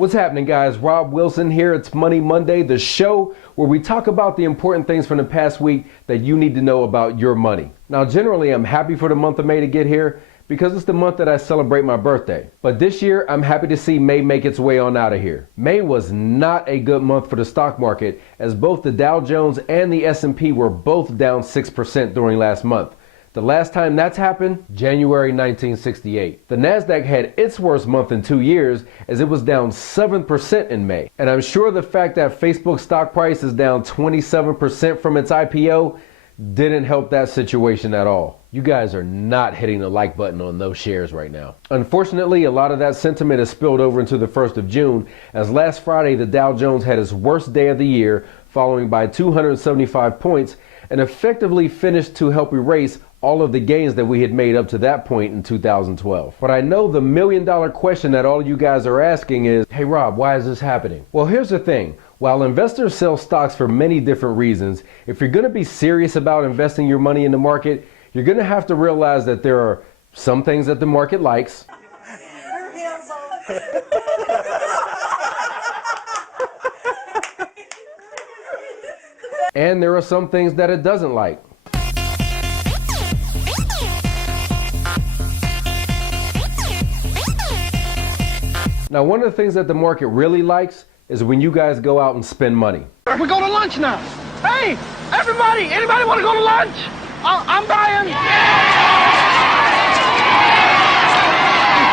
What's happening, guys? Rob Wilson here. It's Money Monday, the show where we talk about the important things from the past week that you need to know about your money. Now, generally, I'm happy for the month of May to get here because it's the month that I celebrate my birthday. But this year, I'm happy to see May make its way on out of here. May was not a good month for the stock market, as both the Dow Jones and the S&P were both down 6% during last month. The last time that's happened, January 1968. The NASDAQ had its worst month in 2 years, as it was down 7% in May. And I'm sure the fact that Facebook stock price is down 27% from its IPO didn't help that situation at all. You guys are not hitting the like button on those shares right now. Unfortunately, a lot of that sentiment has spilled over into the 1st of June, as last Friday the Dow Jones had its worst day of the year, following by 275 points, and effectively finished to help erase all of the gains that we had made up to that point in 2012. But I know the million-dollar question that all you guys are asking is, hey Rob, why is this happening? Well, here's the thing. While investors sell stocks for many different reasons, if you're going to be serious about investing your money in the market, you're going to have to realize that there are some things that the market likes. And there are some things that it doesn't like. Now, one of the things that the market really likes is when you guys go out and spend money. We go to lunch now. Hey, everybody, anybody want to go to lunch? I'm buying.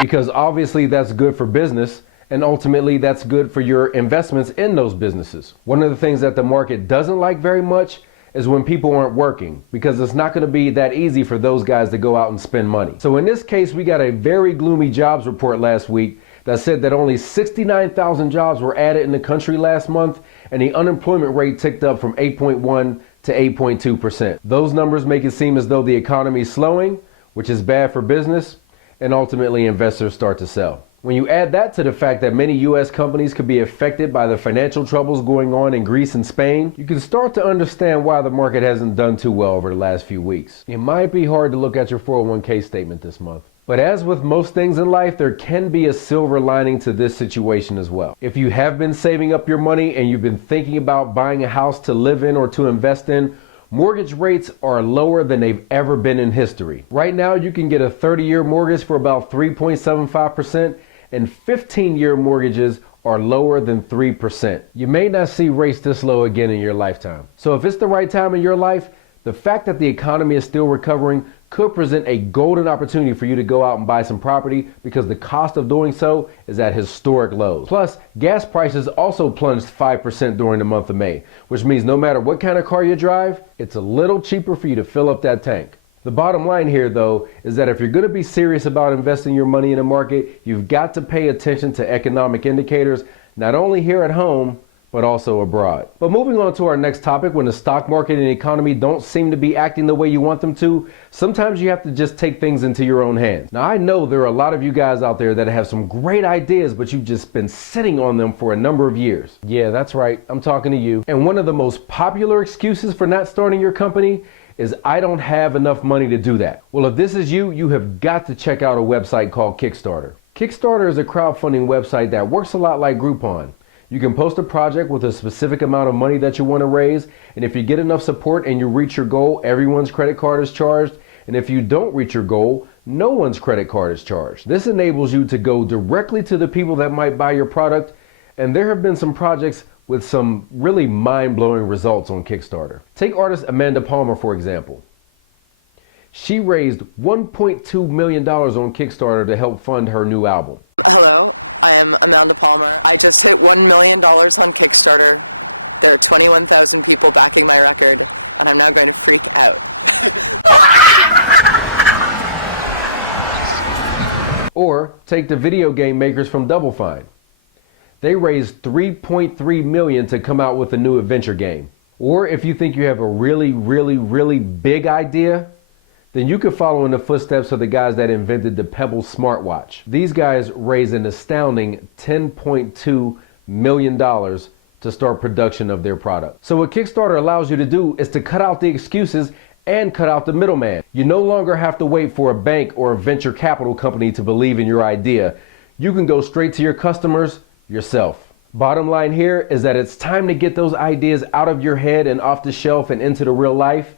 Because obviously that's good for business, and ultimately that's good for your investments in those businesses. One of the things that the market doesn't like very much is when people aren't working, because it's not going to be that easy for those guys to go out and spend money. So in this case, we got a very gloomy jobs report last week that said that only 69,000 jobs were added in the country last month, and the unemployment rate ticked up from 8.1 to 8.2%. Those numbers make it seem as though the economy is slowing, which is bad for business, and ultimately investors start to sell. When you add that to the fact that many U.S. companies could be affected by the financial troubles going on in Greece and Spain, you can start to understand why the market hasn't done too well over the last few weeks. It might be hard to look at your 401k statement this month. But as with most things in life, there can be a silver lining to this situation as well. If you have been saving up your money and you've been thinking about buying a house to live in or to invest in, mortgage rates are lower than they've ever been in history. Right now, you can get a 30-year mortgage for about 3.75%, and 15-year mortgages are lower than 3%. You may not see rates this low again in your lifetime. So if it's the right time in your life, the fact that the economy is still recovering could present a golden opportunity for you to go out and buy some property, because the cost of doing so is at historic lows. Plus, gas prices also plunged 5% during the month of May, which means no matter what kind of car you drive, it's a little cheaper for you to fill up that tank. The bottom line here, though, is that if you're going to be serious about investing your money in the market, you've got to pay attention to economic indicators, not only here at home, but also abroad. But moving on to our next topic, when the stock market and the economy don't seem to be acting the way you want them to, sometimes you have to just take things into your own hands. Now, I know there are a lot of you guys out there that have some great ideas, but you've just been sitting on them for a number of years. Yeah, that's right. I'm talking to you. And one of the most popular excuses for not starting your company is, I don't have enough money to do that. Well, if this is you, you have got to check out a website called Kickstarter. Kickstarter is a crowdfunding website that works a lot like Groupon. You can post a project with a specific amount of money that you want to raise, and if you get enough support and you reach your goal, everyone's credit card is charged, and if you don't reach your goal, no one's credit card is charged. This enables you to go directly to the people that might buy your product, and there have been some projects with some really mind-blowing results on Kickstarter. Take artist Amanda Palmer, for example. She raised $1.2 million on Kickstarter to help fund her new album. Hello, I am Amanda Palmer. I just hit $1 million on Kickstarter. There are 21,000 people backing my record, and I'm now going to freak out. Or take the video game makers from Double Fine. They raised $3.3 million to come out with a new adventure game. Or if you think you have a really big idea, then you could follow in the footsteps of the guys that invented the Pebble smartwatch. These guys raised an astounding $10.2 million to start production of their product. So what Kickstarter allows you to do is to cut out the excuses and cut out the middleman. You no longer have to wait for a bank or a venture capital company to believe in your idea. You can go straight to your customers yourself. Bottom line here is that it's time to get those ideas out of your head and off the shelf and into the real life.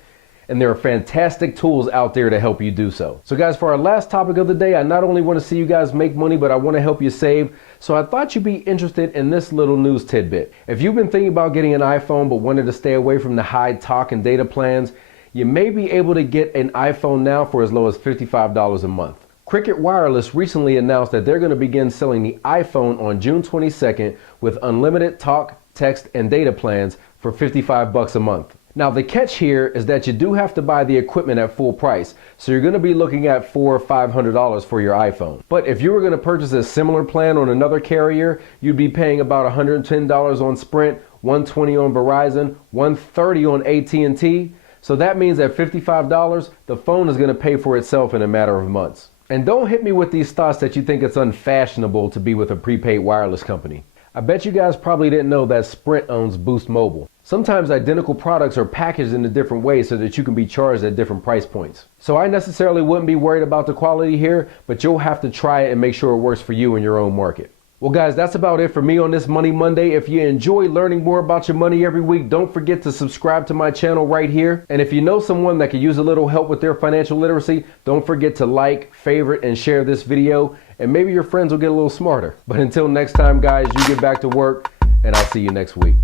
And there are fantastic tools out there to help you do so. So guys, for our last topic of the day, I not only want to see you guys make money, but I want to help you save. So I thought you'd be interested in this little news tidbit. If you've been thinking about getting an iPhone but wanted to stay away from the high talk and data plans, you may be able to get an iPhone now for as low as $55 a month. Cricket Wireless recently announced that they're going to begin selling the iPhone on June 22nd with unlimited talk, text, and data plans for $55 a month. Now the catch here is that you do have to buy the equipment at full price, so you're going to be looking at $400 or $500 for your iPhone. But if you were going to purchase a similar plan on another carrier, you'd be paying about $110 on Sprint, $120 on Verizon, $130 on AT&T. So that means at $55, the phone is going to pay for itself in a matter of months. And don't hit me with these thoughts that you think it's unfashionable to be with a prepaid wireless company. I bet you guys probably didn't know that Sprint owns Boost Mobile. Sometimes identical products are packaged in a different way so that you can be charged at different price points. So I necessarily wouldn't be worried about the quality here, but you'll have to try it and make sure it works for you in your own market. Well guys, that's about it for me on this Money Monday. If you enjoy learning more about your money every week, don't forget to subscribe to my channel right here. And if you know someone that could use a little help with their financial literacy, don't forget to like, favorite, and share this video. And maybe your friends will get a little smarter. But until next time guys, you get back to work and I'll see you next week.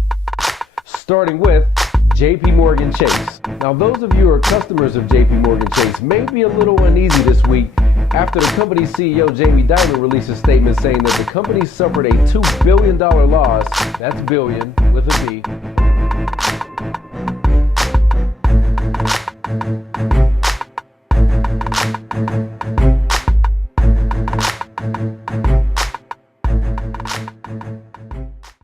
Starting with JP Morgan Chase. Now those of you who are customers of JP Morgan Chase may be a little uneasy this week after the company's CEO Jamie Dimon released a statement saying that the company suffered a $2 billion loss, that's billion with a B.